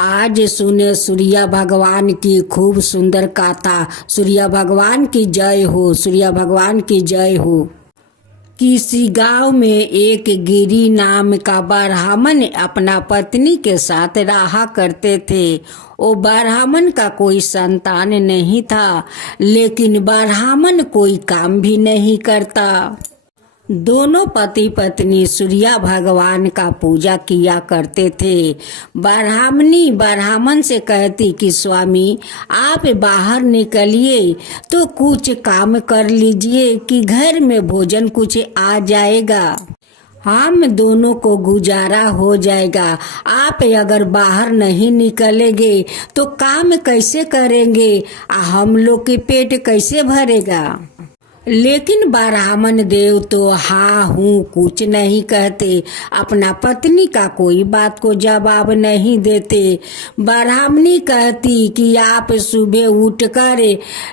आज सुने सूर्य भगवान की खूब सुंदर गाथा। सूर्य भगवान की जय हो, सूर्य भगवान की जय हो। किसी गांव में एक गिरी नाम का ब्राह्मण अपना पत्नी के साथ रहा करते थे। वो ब्राह्मण का कोई संतान नहीं था, लेकिन ब्राह्मण कोई काम भी नहीं करता। दोनों पति पत्नी सूर्य भगवान का पूजा किया करते थे। ब्राह्मणी ब्राह्मण से कहती कि स्वामी, आप बाहर निकलिए तो कुछ काम कर लीजिए कि घर में भोजन कुछ आ जाएगा, हम दोनों को गुजारा हो जाएगा। आप अगर बाहर नहीं निकलेंगे तो काम कैसे करेंगे, हम लोग के पेट कैसे भरेगा। लेकिन ब्राह्मण देव तो हाँ हूँ कुछ नहीं कहते, अपना पत्नी का कोई बात को जवाब नहीं देते। ब्राह्मणी कहती कि आप सुबह उठकर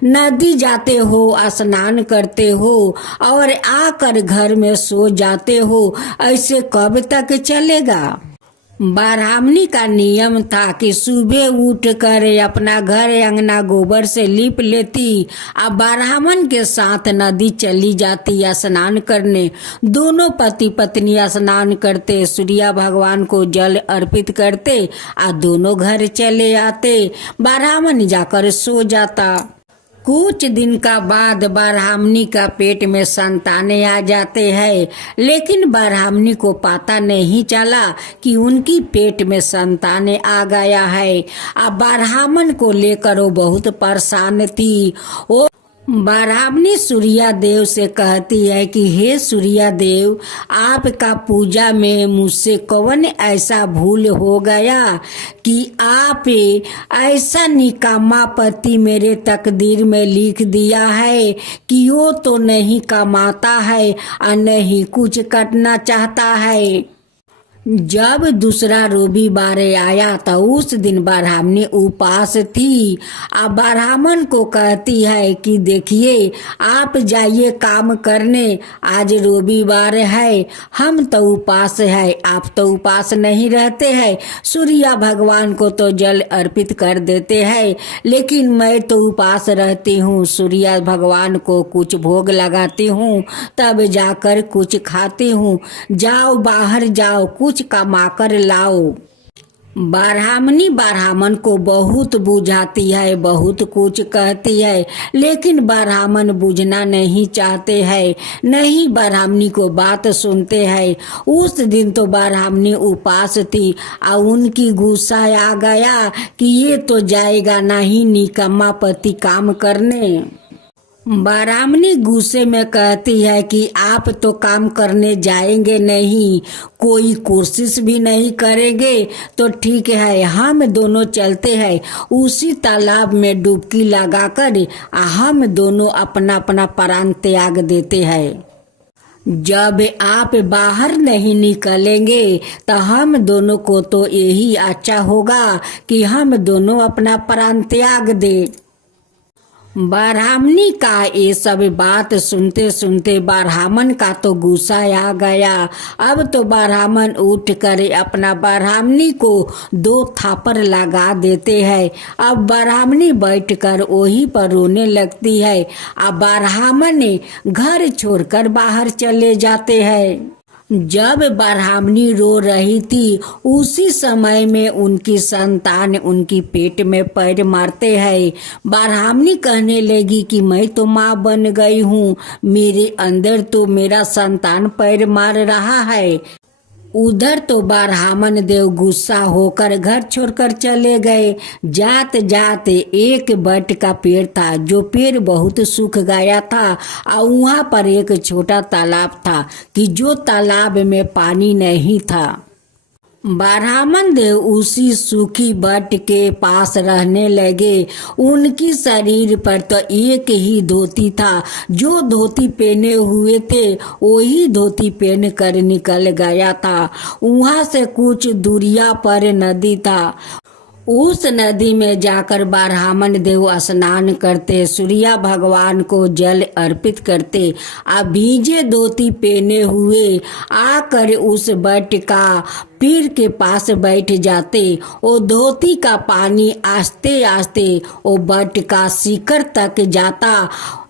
नदी जाते हो, स्नान करते हो और आकर घर में सो जाते हो, ऐसे कब तक चलेगा। ब्राह्मणी का नियम था कि सुबह उठकर अपना घर अंगना गोबर से लीप लेती, अब ब्राह्मण के साथ नदी चली जाती स्नान करने। दोनों पति पत्नी स्नान करते, सूर्य भगवान को जल अर्पित करते, दोनों घर चले आते। ब्राह्मण जाकर सो जाता। कुछ दिन का बाद ब्राह्मणी का पेट में संतानें आ जाते हैं, लेकिन ब्राह्मणी को पता नहीं चला कि उनकी पेट में संतानें आ गया है। अब ब्राह्मण को लेकर वो बहुत परेशान थी। वो ब्राह्मणी सूर्य देव से कहती है कि हे सूर्य देव, आपका पूजा में मुझसे कौन ऐसा भूल हो गया कि आप ऐसा निकम्मा पति मेरे तकदीर में लिख दिया है कि वो तो नहीं कमाता है और नहीं कुछ करना चाहता है। जब दूसरा रविवार आया तो उस दिन ब्राह्मणी उपास थी। अब ब्राह्मण को कहती है कि देखिए, आप जाइए काम करने, आज रविवार है, हम तो उपास है, आप तो उपास नहीं रहते हैं। सूर्य भगवान को तो जल अर्पित कर देते हैं, लेकिन मैं तो उपास रहती हूँ। सूर्य भगवान को कुछ भोग लगाती हूँ, तब जाकर कुछ खाती हूँ। जाओ बाहर जाओ, कुछ कमा कर लाओ। ब्राह्मणी ब्राह्मण को बहुत बुझाती है, बहुत कुछ कहती है, लेकिन ब्राह्मण बुझना नहीं चाहते हैं, नहीं ब्राह्मणी को बात सुनते हैं। उस दिन तो ब्राह्मणी उपास थी और उनकी गुस्सा आ गया कि ये तो जाएगा नहीं निकम्मा पति काम करने। ब्राह्मणी गुस्से में कहती है कि आप तो काम करने जाएंगे नहीं, कोई कोशिश भी नहीं करेंगे तो ठीक है, हम दोनों चलते हैं उसी तालाब में डुबकी लगाकर हम दोनों अपना अपना प्राण त्याग देते हैं। जब आप बाहर नहीं निकलेंगे तो हम दोनों को तो यही अच्छा होगा कि हम दोनों अपना प्राण त्याग दें। ब्राह्मणी का ये सब बात सुनते सुनते ब्राह्मण का तो गुस्सा आ गया। अब तो ब्राह्मण उठकर अपना ब्राह्मणी को 2 थापर लगा देते हैं। अब ब्राह्मणी बैठकर वही पर रोने लगती है। अब ब्राह्मण घर छोड़कर बाहर चले जाते हैं। जब ब्राह्मणी रो रही थी, उसी समय में उनकी संतान उनकी पेट में पैर मारते हैं। ब्राह्मणी कहने लगी कि मैं तो माँ बन गई हूँ, मेरे अंदर तो मेरा संतान पैर मार रहा है। उधर तो ब्राह्मण देव गुस्सा होकर घर छोड़कर चले गए। जाते जाते एक बट का पेड़ था, जो पेड़ बहुत सूख गया था और वहाँ पर एक छोटा तालाब था कि जो तालाब में पानी नहीं था। ब्राह्मण देव उसी सूखी बट के पास रहने लगे। उनकी शरीर पर तो एक ही धोती था, जो धोती पहने हुए थे वही धोती पहन कर निकल गया था। वहाँ से कुछ दूरिया पर नदी था। उस नदी में जाकर ब्राह्मण देव स्नान करते, सूर्य भगवान को जल अर्पित करते, भीजे धोती पहने हुए आकर उस बट का पेड़ के पास बैठ जाते। वो धोती का पानी आस्ते आस्ते वो बट का शिखर तक जाता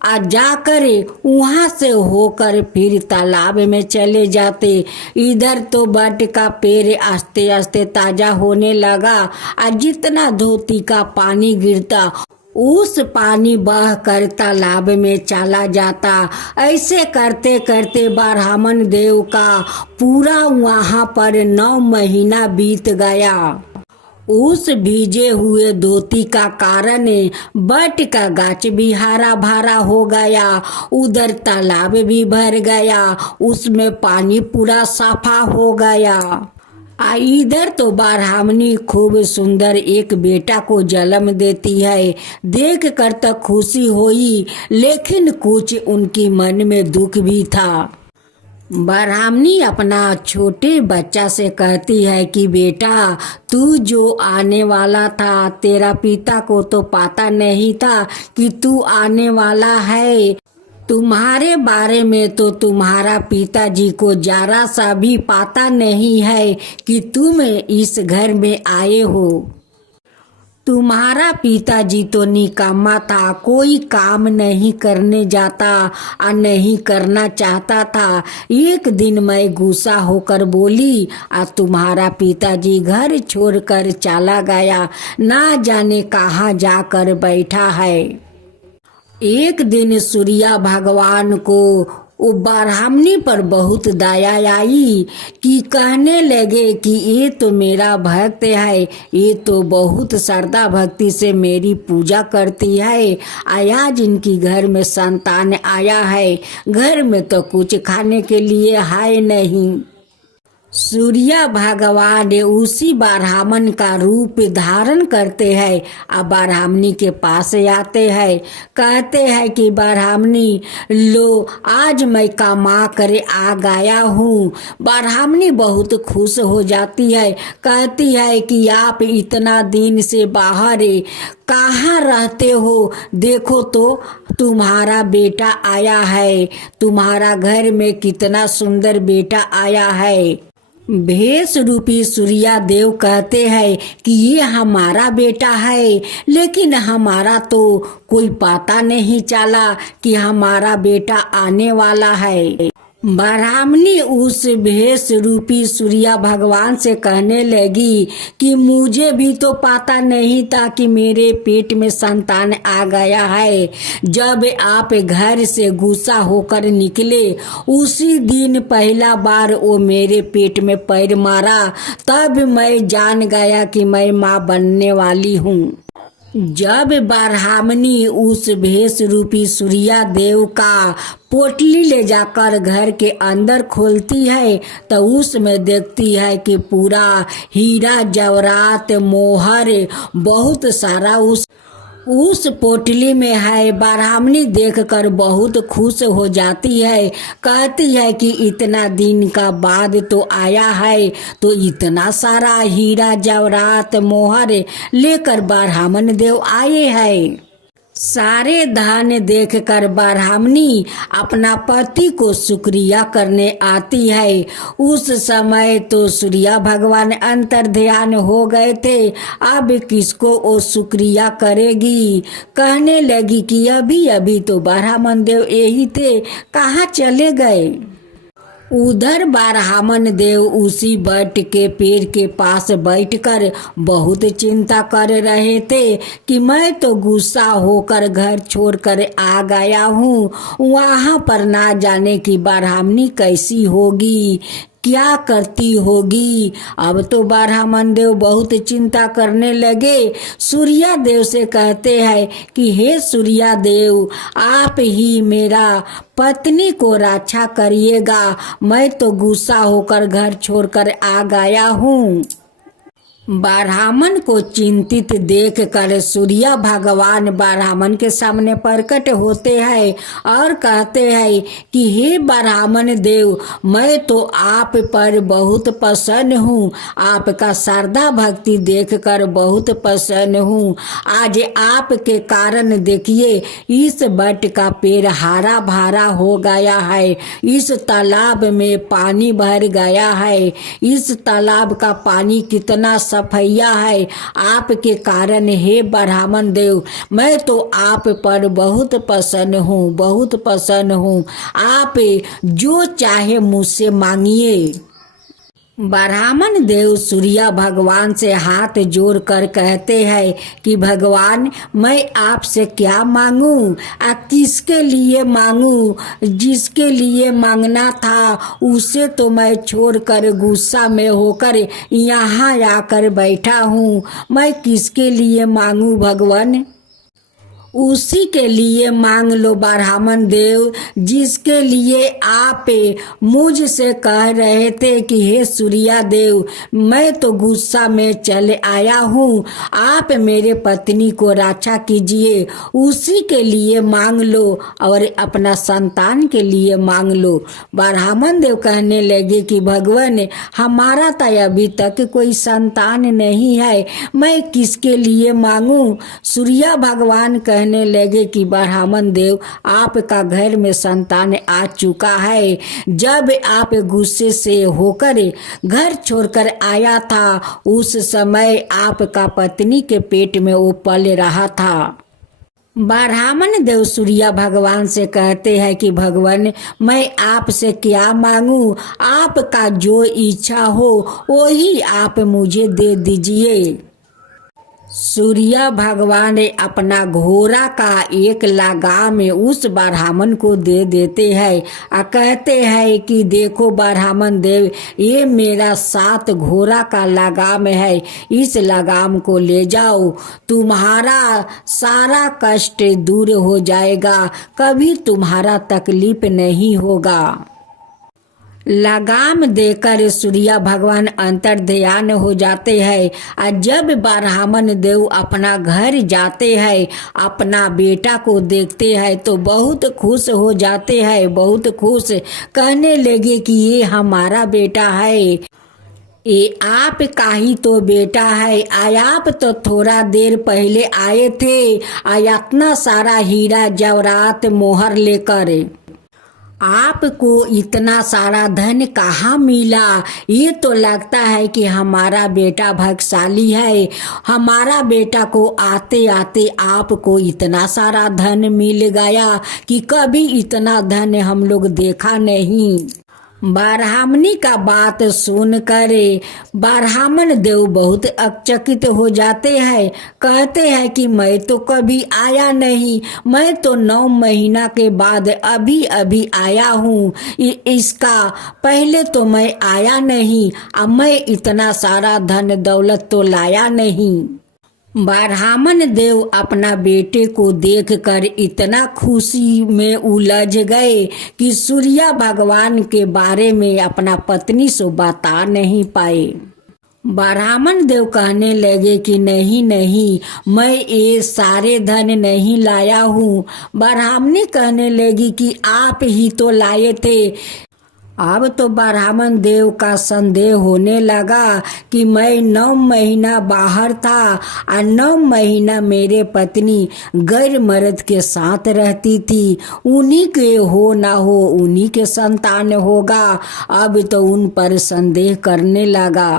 और जाकर वहां से होकर फिर तालाब में चले जाते। इधर तो बट का पेड़ आस्ते आस्ते ताजा होने लगा और जितना धोती का पानी गिरता उस पानी बह कर तालाब में चला जाता। ऐसे करते करते ब्राह्मण देव का पूरा वहां पर 9 महीना बीत गया। उस भीजे हुए धोती का कारण बट का गाछ भी हरा भरा हो गया, उधर तालाब भी भर गया, उसमें पानी पूरा साफा हो गया। इधर तो ब्राह्मणी खूब सुंदर एक बेटा को जन्म देती है। देख कर तो खुशी हुई, लेकिन कुछ उनकी मन में दुख भी था। ब्राह्मणी अपना छोटे बच्चा से कहती है कि बेटा, तू जो आने वाला था, तेरा पिता को तो पता नहीं था कि तू आने वाला है। तुम्हारे बारे में तो तुम्हारा पिताजी को जरा सा भी पता नहीं है कि तुम इस घर में आए हो। तुम्हारा पिताजी तो निकम्मा था, कोई काम नहीं करने जाता और नहीं करना चाहता था। एक दिन मैं गुस्सा होकर बोली और तुम्हारा पिताजी घर छोड़कर चला गया, ना जाने कहाँ जाकर बैठा है। एक दिन सूर्य भगवान को वो ब्राह्मणी पर बहुत दया आई कि कहने लगे कि ये तो मेरा भक्त है, ये तो बहुत श्रद्धा भक्ति से मेरी पूजा करती है। आज इनकी घर में संतान आया है, घर में तो कुछ खाने के लिए है नहीं। सूर्य भगवान उसी ब्राह्मण का रूप धारण करते हैं और ब्राह्मणी के पास आते हैं। कहते हैं कि ब्राह्मणी, लो आज मैं कमा कर आ गया हूँ। ब्राह्मणी बहुत खुश हो जाती है, कहती है कि आप इतना दिन से बाहर कहाँ रहते हो, देखो तो तुम्हारा बेटा आया है, तुम्हारा घर में कितना सुंदर बेटा आया है। भेष रूपी सूर्या देव कहते हैं कि ये हमारा बेटा है, लेकिन हमारा तो कोई पता नहीं चला कि हमारा बेटा आने वाला है। ब्राह्मणी उस भेष रूपी सूर्य भगवान से कहने लगी कि मुझे भी तो पता नहीं था कि मेरे पेट में संतान आ गया है। जब आप घर से गुस्सा होकर निकले, उसी दिन पहला बार वो मेरे पेट में पैर मारा, तब मैं जान गया कि मैं माँ बनने वाली हूँ। जब ब्राह्मणी उस भेष रूपी सूर्य देव का पोटली ले जाकर घर के अंदर खोलती है तो उसमें देखती है कि पूरा हीरा जवाहरात मोहर बहुत सारा उस पोटली में है। ब्राह्मणी देखकर बहुत खुश हो जाती है, कहती है कि इतना दिन का बाद तो आया है, तो इतना सारा हीरा जवाहरात मोहर लेकर ब्राह्मण देव आए हैं। सारे धन देखकर ब्राह्मणी अपना पति को शुक्रिया करने आती है। उस समय तो सूर्य भगवान अंतर ध्यान हो गए थे, अब किसको वो शुक्रिया करेगी। कहने लगी कि अभी अभी तो ब्राह्मण देव यही थे, कहाँ चले गए। उधर ब्राह्मण देव उसी बट के पेड़ के पास बैठकर बहुत चिंता कर रहे थे कि मैं तो गुस्सा होकर घर छोड़कर आ गया हूँ, वहाँ पर ना जाने की ब्राह्मणी कैसी होगी, क्या करती होगी। अब तो ब्राह्मण देव बहुत चिंता करने लगे। सूर्य देव से कहते हैं कि हे सूर्य देव, आप ही मेरा पत्नी को रक्षा करिएगा, मैं तो गुस्सा होकर घर छोड़कर आ गया हूँ। ब्राह्मण को चिंतित देखकर सूर्य भगवान ब्राह्मण के सामने प्रकट होते हैं और कहते हैं कि हे ब्राह्मण देव, मैं तो आप पर बहुत प्रसन्न हूँ, आपका श्रद्धा भक्ति देखकर बहुत प्रसन्न हूँ। आज आपके कारण देखिए इस बट का पेड़ हरा भरा हो गया है, इस तालाब में पानी भर गया है, इस तालाब का पानी कितना सफैया है आपके कारण हे ब्राह्मण देव। मैं तो आप पर बहुत प्रसन्न हूँ, बहुत प्रसन्न हूँ। आप जो चाहे मुझसे मांगिए। ब्राह्मण देव सूर्य भगवान से हाथ जोड़कर कहते हैं कि भगवान, मैं आपसे क्या मांगूं, किसके लिए मांगूं? जिसके लिए मांगना था उसे तो मैं छोड़कर गुस्सा में होकर यहाँ आकर बैठा हूँ। मैं किसके लिए मांगूं भगवान? उसी के लिए मांग लो ब्राह्मण देव, जिसके लिए आप मुझसे कह रहे थे कि हे सूर्य देव, मैं तो गुस्सा में चले आया हूँ, आप मेरे पत्नी को रक्षा कीजिए। उसी के लिए मांग लो और अपना संतान के लिए मांग लो। ब्राह्मण देव कहने लगे कि भगवान, हमारा तो अभी तक कोई संतान नहीं है, मैं किसके लिए मांगूं? सूर्य भगवान कहने लगे कि ब्राह्मण देव, आपका घर में संतान आ चुका है। जब आप गुस्से से होकर घर छोड़कर आया था उस समय आपका पत्नी के पेट में वो पल रहा था। ब्राह्मण देव सूर्य भगवान से कहते हैं कि भगवान, मैं आपसे क्या मांगूं? आपका जो इच्छा हो वही आप मुझे दे दीजिए। सूर्य भगवान अपना घोड़ा का एक लगाम उस ब्राह्मण को दे देते हैं और कहते हैं कि देखो ब्राह्मण देव, ये मेरा 7 घोड़ा का लगाम है, इस लगाम को ले जाओ, तुम्हारा सारा कष्ट दूर हो जाएगा, कभी तुम्हारा तकलीफ नहीं होगा। लगाम देकर सूर्य भगवान अंतर ध्यान हो जाते हैं और जब ब्राह्मण देव अपना घर जाते हैं, अपना बेटा को देखते हैं तो बहुत खुश हो जाते हैं, बहुत खुश। कहने लगे कि ये हमारा बेटा है, ये आपका ही तो बेटा है। आप तो थोड़ा देर पहले आए थे इतना सारा हीरा जवाहरात मोहर लेकर, आपको इतना सारा धन कहाँ मिला? ये तो लगता है कि हमारा बेटा भाग्यशाली है, हमारा बेटा को आते आते आपको इतना सारा धन मिल गया कि कभी इतना धन हम लोग देखा नहीं। ब्राह्मणी का बात सुनकर ब्राह्मण देव बहुत आश्चर्यचकित हो जाते हैं। कहते हैं कि मैं तो कभी आया नहीं, मैं तो 9 महीना के बाद अभी अभी आया हूँ, इसका पहले तो मैं आया नहीं, अब मैं इतना सारा धन दौलत तो लाया नहीं। ब्राह्मण देव अपना बेटे को देखकर इतना खुशी में उलझ गए कि सूर्य भगवान के बारे में अपना पत्नी से बता नहीं पाए। ब्राह्मण देव कहने लगे कि नहीं नहीं, मैं ये सारे धन नहीं लाया हूँ। ब्राह्मणी कहने लगी कि आप ही तो लाए थे। अब तो ब्राह्मण देव का संदेह होने लगा कि मैं 9 महीना बाहर था और 9 महीना मेरे पत्नी गैर मर्द के साथ रहती थी, उन्हीं के हो ना हो उन्हीं के संतान होगा। अब तो उन पर संदेह करने लगा।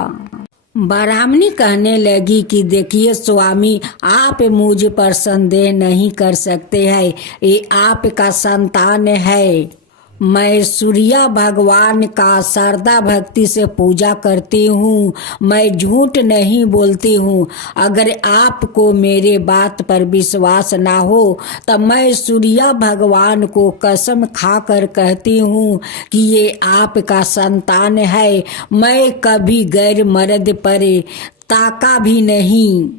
ब्राह्मणी कहने लगी कि देखिए स्वामी, आप मुझ पर संदेह नहीं कर सकते हैं, ये आपका संतान है। मैं सूर्य भगवान का श्रद्धा भक्ति से पूजा करती हूँ, मैं झूठ नहीं बोलती हूँ। अगर आपको मेरे बात पर विश्वास ना हो तो मैं सूर्य भगवान को कसम खाकर कहती हूँ कि ये आपका संतान है। मैं कभी गैर मर्द पर ताका भी नहीं।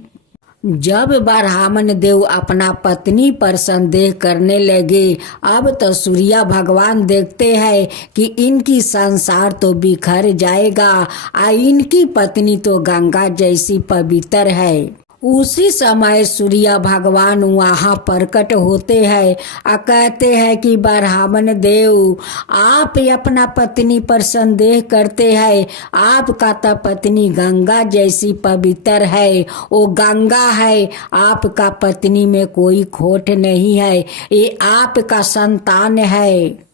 जब ब्राह्मण देव अपना पत्नी पर संदेह करने लगे, अब तो सूर्य भगवान देखते हैं कि इनकी संसार तो बिखर जाएगा, इनकी पत्नी तो गंगा जैसी पवित्र है। उसी समय सूर्य भगवान वहाँ प्रकट होते हैं और कहते हैं कि ब्राह्मण देव, आप अपना पत्नी पर संदेह करते हैं, आपका तो पत्नी गंगा जैसी पवित्र है, वो गंगा है, आपका पत्नी में कोई खोट नहीं है, ये आपका संतान है।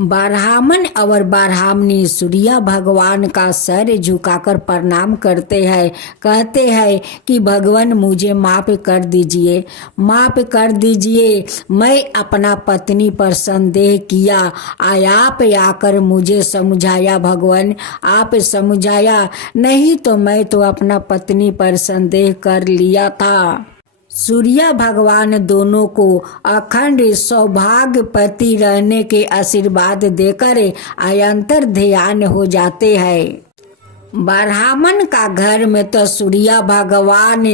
ब्राह्मण और ब्राह्मणी सूर्य भगवान का सर झुकाकर प्रणाम करते हैं, कहते हैं कि भगवान मुझे माफ़ कर दीजिए, माफ़ कर दीजिए, मैं अपना पत्नी पर संदेह किया, आप आकर मुझे समझाया भगवान, आप समझाया, नहीं तो मैं तो अपना पत्नी पर संदेह कर लिया था। सूर्य भगवान दोनों को अखंड सौभाग्यवती रहने के आशीर्वाद देकर अंतर ध्यान हो जाते हैं। ब्राह्मण का घर में तो सूर्य भगवान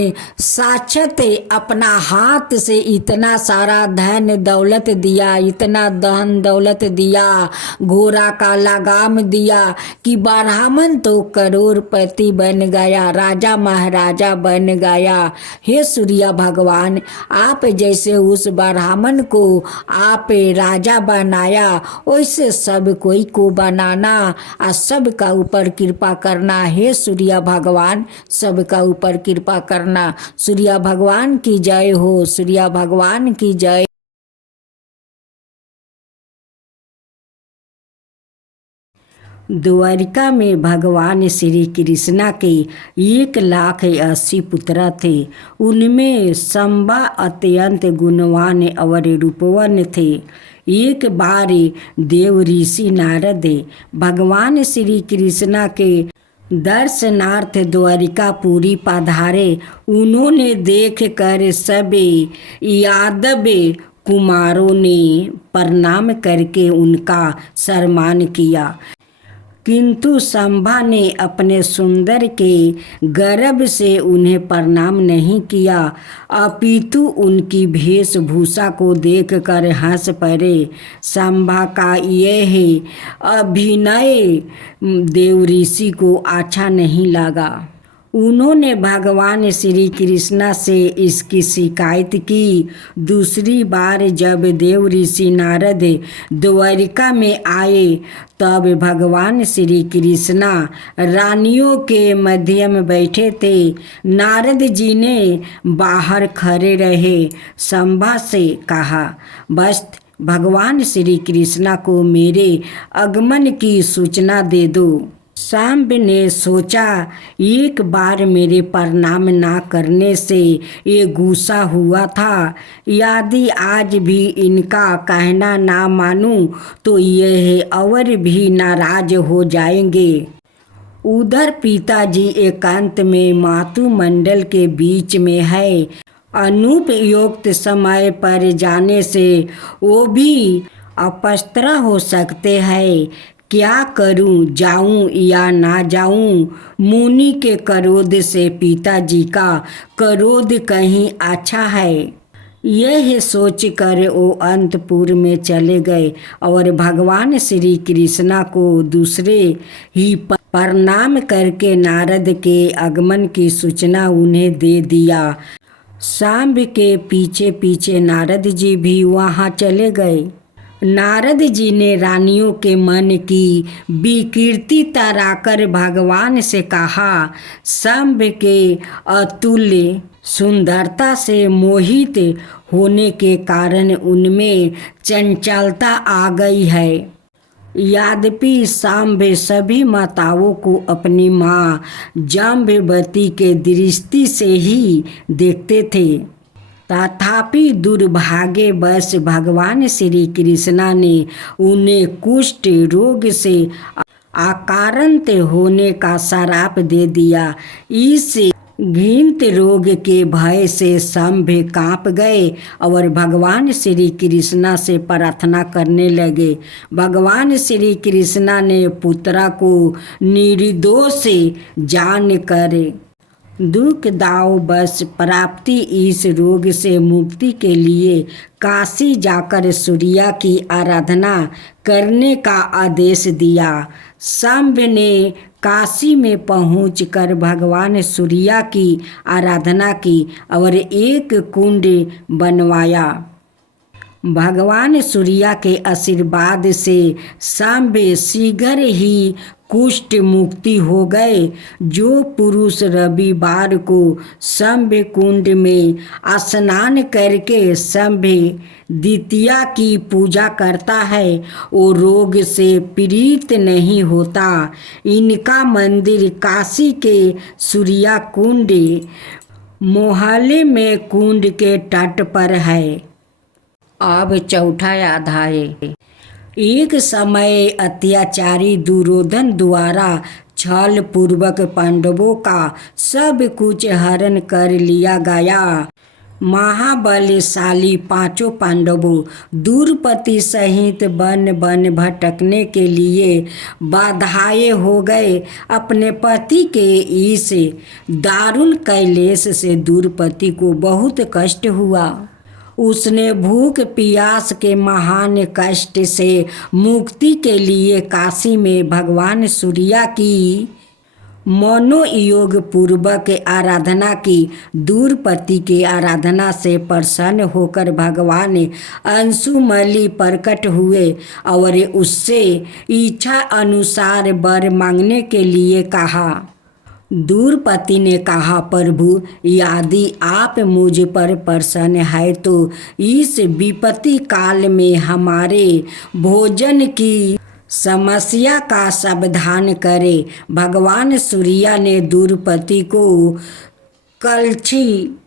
साक्षात अपना हाथ से इतना सारा धन दौलत दिया, इतना धन दौलत दिया, घोड़ा का लगाम दिया कि ब्राह्मण तो करोड़पति बन गया, राजा महाराजा बन गया। हे सूर्य भगवान, आप जैसे उस ब्राह्मण को आप राजा बनाया, वैसे सब कोई को बनाना और सबका ऊपर कृपा करना। हे सूर्य भगवान, सबका ऊपर कृपा करना। सूर्य भगवान की जय हो, सूर्य भगवान की जय। द्वारिका में भगवान श्री कृष्णा के 1,80,000 पुत्र थे। उनमें शंबा अत्यंत गुणवान और रूपवान थे। एक बार देव ऋषि नारद भगवान श्री कृष्णा के दर्शनार्थ द्वारिकापुरी पधारे। उन्होंने देख कर सभी यादव कुमारों ने प्रणाम करके उनका सम्मान किया, किंतु शंभा ने अपने सुंदर के गर्भ से उन्हें प्रणाम नहीं किया, अपितु उनकी वेशभूषा को देखकर हंस पड़े। शंभा का यह अभिनय देव ऋषि को अच्छा नहीं लगा। उन्होंने भगवान श्री कृष्णा से इसकी शिकायत की। दूसरी बार जब देव ऋषि नारद द्वारिका में आए, तब भगवान श्री कृष्णा रानियों के मध्य में बैठे थे। नारद जी ने बाहर खड़े रहे शंभा से कहा, बस भगवान श्री कृष्णा को मेरे आगमन की सूचना दे दो। सांब ने सोचा, एक बार मेरे प्रणाम ना करने से ये गुस्सा हुआ था, यदि आज भी इनका कहना ना मानूं तो यह और भी नाराज हो जाएंगे। उधर पिताजी एकांत में मातु मंडल के बीच में है। अनुपयुक्त समय पर जाने से वो भी अपस्त्र हो सकते हैं। क्या करूं, जाऊं या ना जाऊं? मुनि के क्रोध से पिताजी का क्रोध कहीं अच्छा है। यह सोचकर वो अंतपुर में चले गए और भगवान श्री कृष्णा को दूसरे ही प्रणाम करके नारद के आगमन की सूचना उन्हें दे दिया। सांब के पीछे पीछे नारद जी भी वहां चले गए। नारद जी ने रानियों के मन की विकृति तराकर भगवान से कहा, सांब के अतुल्य सुंदरता से मोहित होने के कारण उनमें चंचलता आ गई है। यद्यपि सांब सभी माताओं को अपनी माँ जाम्बवती के दृष्टि से ही देखते थे, तथापि दुर्भाग्यवश भगवान श्री कृष्णा ने उन्हें कुष्ठ रोग से आक्रांत होने का श्राप दे दिया। इस घृणित रोग के भय से सांब कांप गए और भगवान श्री कृष्णा से प्रार्थना करने लगे। भगवान श्री कृष्णा ने पुत्रा को निर्दोष जानकर दुख दाव बस प्राप्ति इस रोग से मुक्ति के लिए काशी जाकर सूर्या की आराधना करने का आदेश दिया। शंभ ने काशी में पहुंचकर भगवान सूर्या की आराधना की और एक कुंड बनवाया। भगवान सूर्या के आशीर्वाद से शंभ शीघ्र ही कुष्ठ मुक्ति हो गए। जो पुरुष रविवार को शंभ कुंड में स्नान करके शंभ द्वितीया की पूजा करता है वो रोग से पीड़ित नहीं होता। इनका मंदिर काशी के सूर्या कुंड मोहल्ले में कुंड के तट पर है। अब चौथा अध्याय। एक समय अत्याचारी दुर्योधन द्वारा छल पूर्वक पांडवों का सब कुछ हरण कर लिया गया। महाबलशाली पांचों पांडवों द्रौपदी सहित वन वन भटकने के लिए बाधाए हो गए। अपने पति के इस दारुण कैलेश से द्रौपदी को बहुत कष्ट हुआ। उसने भूख प्यास के महान कष्ट से मुक्ति के लिए काशी में भगवान सूर्या की मनोयोग पूर्वक आराधना की। द्रौपदी के आराधना से प्रसन्न होकर भगवान अंशुमली प्रकट हुए और उससे इच्छा अनुसार वर मांगने के लिए कहा। द्रौपदी ने कहा, प्रभु यदि आप मुझ पर प्रसन्न है तो इस विपत्ति काल में हमारे भोजन की समस्या का समाधान करें। भगवान सूर्या ने द्रौपदी को कलछी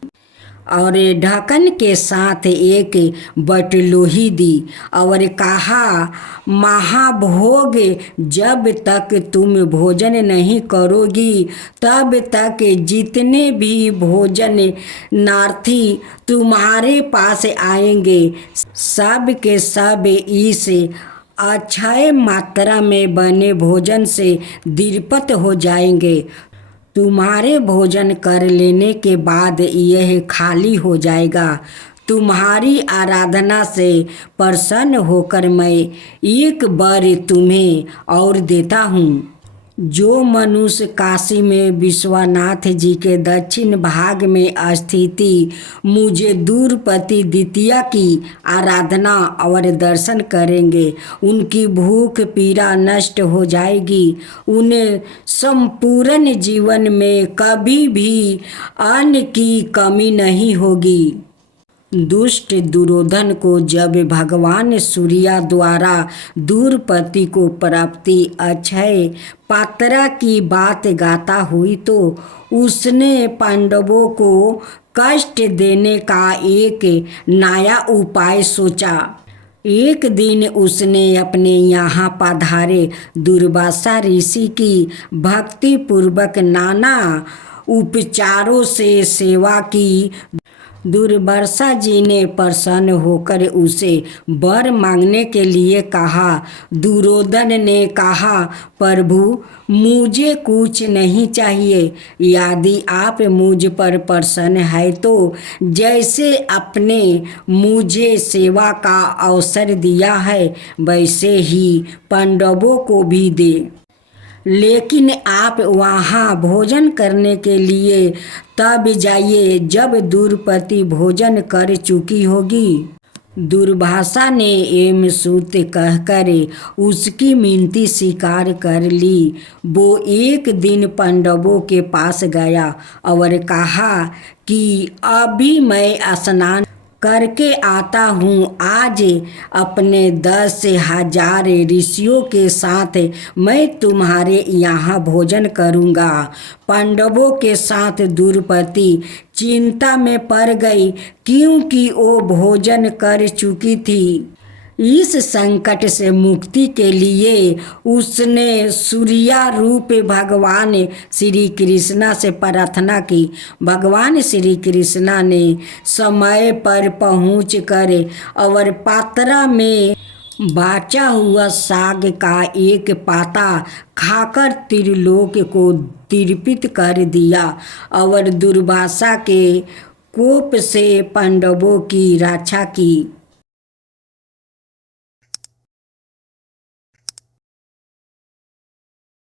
और ढक्कन के साथ एक बटलोही दी और कहा, महाभोग, जब तक तुम भोजन नहीं करोगी तब तक जितने भी भोजन नार्थी तुम्हारे पास आएंगे सब के सब इस अक्षय मात्रा में बने भोजन से दीर्पत हो जाएंगे। तुम्हारे भोजन कर लेने के बाद यह खाली हो जाएगा। तुम्हारी आराधना से प्रसन्न होकर मैं एक वर तुम्हें और देता हूँ। जो मनुष्य काशी में विश्वनाथ जी के दक्षिण भाग में स्थित मुझे द्रौपदी द्वितीया की आराधना और दर्शन करेंगे उनकी भूख पीड़ा नष्ट हो जाएगी। उन्हें संपूर्ण जीवन में कभी भी अन्न की कमी नहीं होगी। दुष्ट दुर्योधन को जब भगवान सूर्या द्वारा द्रौपदी को प्राप्ति अक्षय पात्रा की बात गाता हुई तो उसने पांडवों को कष्ट देने का एक नया उपाय सोचा। एक दिन उसने अपने यहाँ पधारे दुर्वासा ऋषि की भक्ति पूर्वक नाना उपचारों से सेवा की। दुर्वासा जी ने प्रसन्न होकर उसे वर मांगने के लिए कहा। दुर्योधन ने कहा, प्रभु मुझे कुछ नहीं चाहिए। यदि आप मुझ पर प्रसन्न है तो जैसे आपने मुझे सेवा का अवसर दिया है वैसे ही पांडवों को भी दे। लेकिन आप वहाँ भोजन करने के लिए तब जाइए जब द्रौपदी भोजन कर चुकी होगी। दुर्वासा ने एम सूत कहकर उसकी मिनती स्वीकार कर ली। वो एक दिन पांडवों के पास गया और कहा कि अभी मैं स्नान करके आता हूँ। आज अपने 10,000 ऋषियों के साथ मैं तुम्हारे यहाँ भोजन करूँगा। पांडवों के साथ द्रौपदी चिंता में पड़ गई क्योंकि वो भोजन कर चुकी थी। इस संकट से मुक्ति के लिए उसने सूर्या रूप भगवान श्री कृष्णा से प्रार्थना की। भगवान श्री कृष्णा ने समय पर पहुंचकर और पात्रा में बाचा हुआ साग का एक पाता खाकर त्रिलोक को तृप्त कर दिया और दुर्वासा के कोप से पांडवों की रक्षा की।